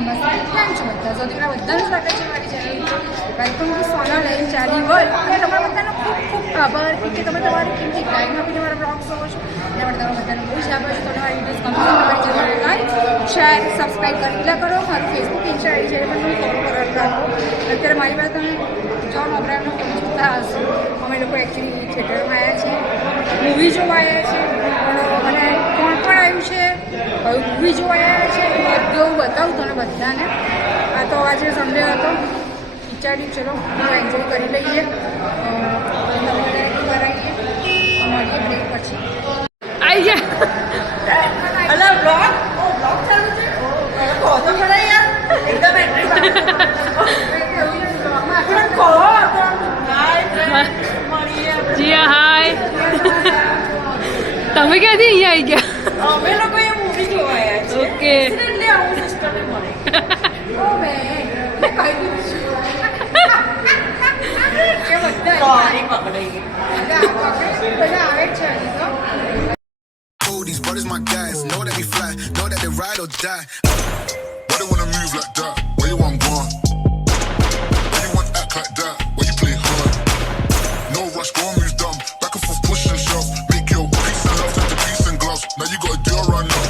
નમસ્તે કેમ છો બધા સૌથી બધાનું સ્વાગત છે મારી ચેનલ વેલકમ ટુ સોના લઈને ચાલી વર્લ્ડ અને તમારા બધાનો ખૂબ ખૂબ આભાર કે તમે તમારી કિંમતી ટાઈમ આપીને મારા બ્લોગ જોવો છો. એના માટે તમારા બધાનો બહુ જ આભાર છે. તમને મારી વિડીયોઝ ગમશે તો મારી ચેનલને લાઈક શેર સબસ્ક્રાઈબ કરી મારું ફેસબુક ઇન્સ્ટા આઈ છે પણ તમે ફોલો કરવાનું અત્યારે મારી પાસે તમે જોન જોતા હશો, અમે લોકો એકચ્યુઅલી થિયેટરમાં આવ્યા છીએ. મૂવી જોવા આવ્યા છીએ. અને કોણ પણ આવ્યું છે? કયું મૂવી જોવા આવ્યા છે? એ હું બતાવું તમને બધાને. આ તો આજે સન્ડે હતો. વિચાર્યું ચલો એન્જોય કરી લઈએ. બધા મળીએ પછી. આવી ગયા. અલા બ્લોગ ઓ બ્લોગ ચાલુ છે? કહો તો ખરા યાર. એકદમ. જીયા હાય તમે ક્યાંથી અહીંયા આવી ગયા? અમે લોકો એ મૂવી જોવા આવ્યા okay. Oh, these brothers my guys. Know that we fly, know that they ride or die. Why they wanna move like that? Where you want gone? Why you want act like that? Why you play hard? No rush, go and move dumb. Back and forth, push and shove. Make your peace and love into peace and gloves. Now you gotta do right now.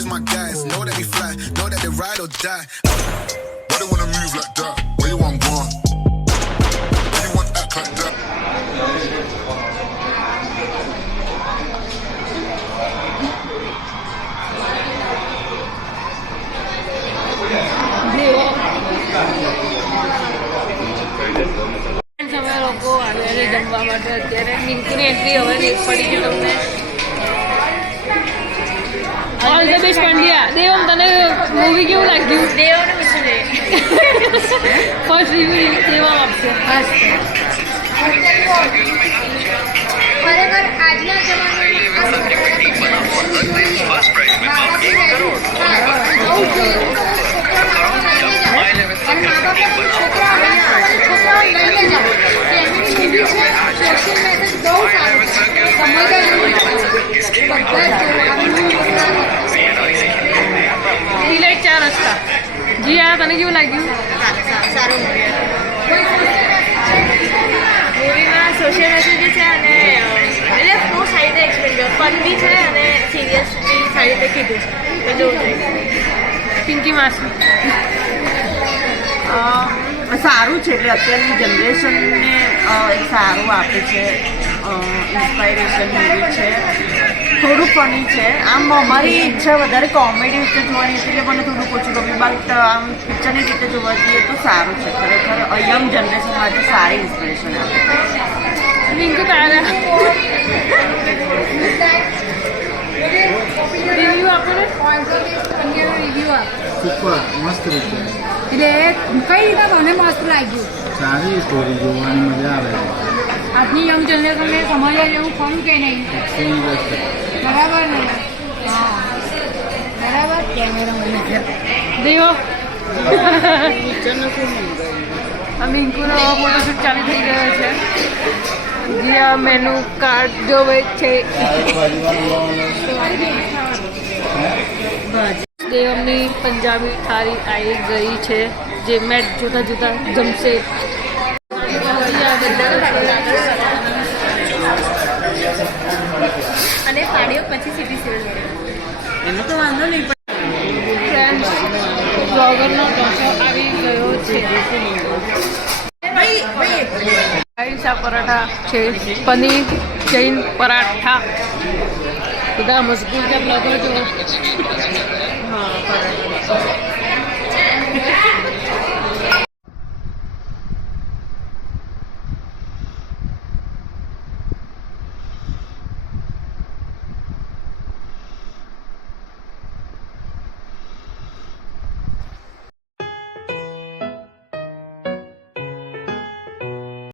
Oh, these brothers my guys. Know that we fly, know that they ride or die. Why they wanna move like that? Where you want gone? Why you want act like that? અમે લોકો આવ્યા છે જમવા માટે અત્યારે મિંકુની entry હવે દેખ પડી છે તમને all the best Pandya Dev તને મૂવી કેવું લાગ્યું દેવને પૂછે ફર્સ્ટ રિવ્યુ દેવા આપશે ખરેખર આજના જમાનામાં છોકરાઓ લઈને જાય ફેમિલી મૂવી છે સોશિયલ મેસેજ બહુ સારું છે સમજદાર બધા જ સિલેક્ટ ચાર રસ્તા જી આ તને કેવું લાગ્યું? સારું મૂવીમાં સોશિયલ મેસેજ છે અને એટલે બહુ સારી રીતે એક્સપ્લેન કર્યો. ફન બી છે અને સિરિયસ બી સારી રીતે કીધું છે. જોઈએ પિંકી માસી સારું છે એટલે અત્યારની જનરેશનને સારું આપે છે. ઇન્સ્પાયરેશન મૂવી છે. થોડું ફની છે. આમ મારી ઈચ્છા વધારે કોમેડી રીતે જોવાની હતી એટલે મને થોડુંક ઓછું ગમ્યું. બટ આમ પિક્ચરની રીતે જોવા જઈએ તો સારું છે. ખરેખર યંગ જનરેશન માટે સારી ઇન્સ્પિરેશન આપે. પિંકુ તારા. રિવ્યુ આપો ને. રિવ્યુ આપ સુપર મસ્ત રીતે. એટલે કઈ રીતે મને મસ્ત લાગ્યું? સારી સ્ટોરી જોવાની મજા આવે. આજની યંગ જનરેશનને સમજવા જેવું ખરું કે નહીં? બરાબર ને? બરાબર? કેમેરા દેવો. આ મિંકુનો ફોટોશૂટ ચાલુ થઈ ગયો છે. જ્યાં મેનુ કાર્ડ જોવે છે. દેવમની પંજાબી થાળી આવી ગઈ છે જે મેટ જોતા જોતા જમશે. અને પાડ્યો પછી સિટી સિવિલ એનો તો વાંધો નહીં ફ્રેન્ડ્સ બ્લોગરનો ઢોસો આવી ગયો છે. પરાઠા છે પનીર જૈન પરાઠા. બધા મજબૂત બ્લોગર જો. હા બરાબર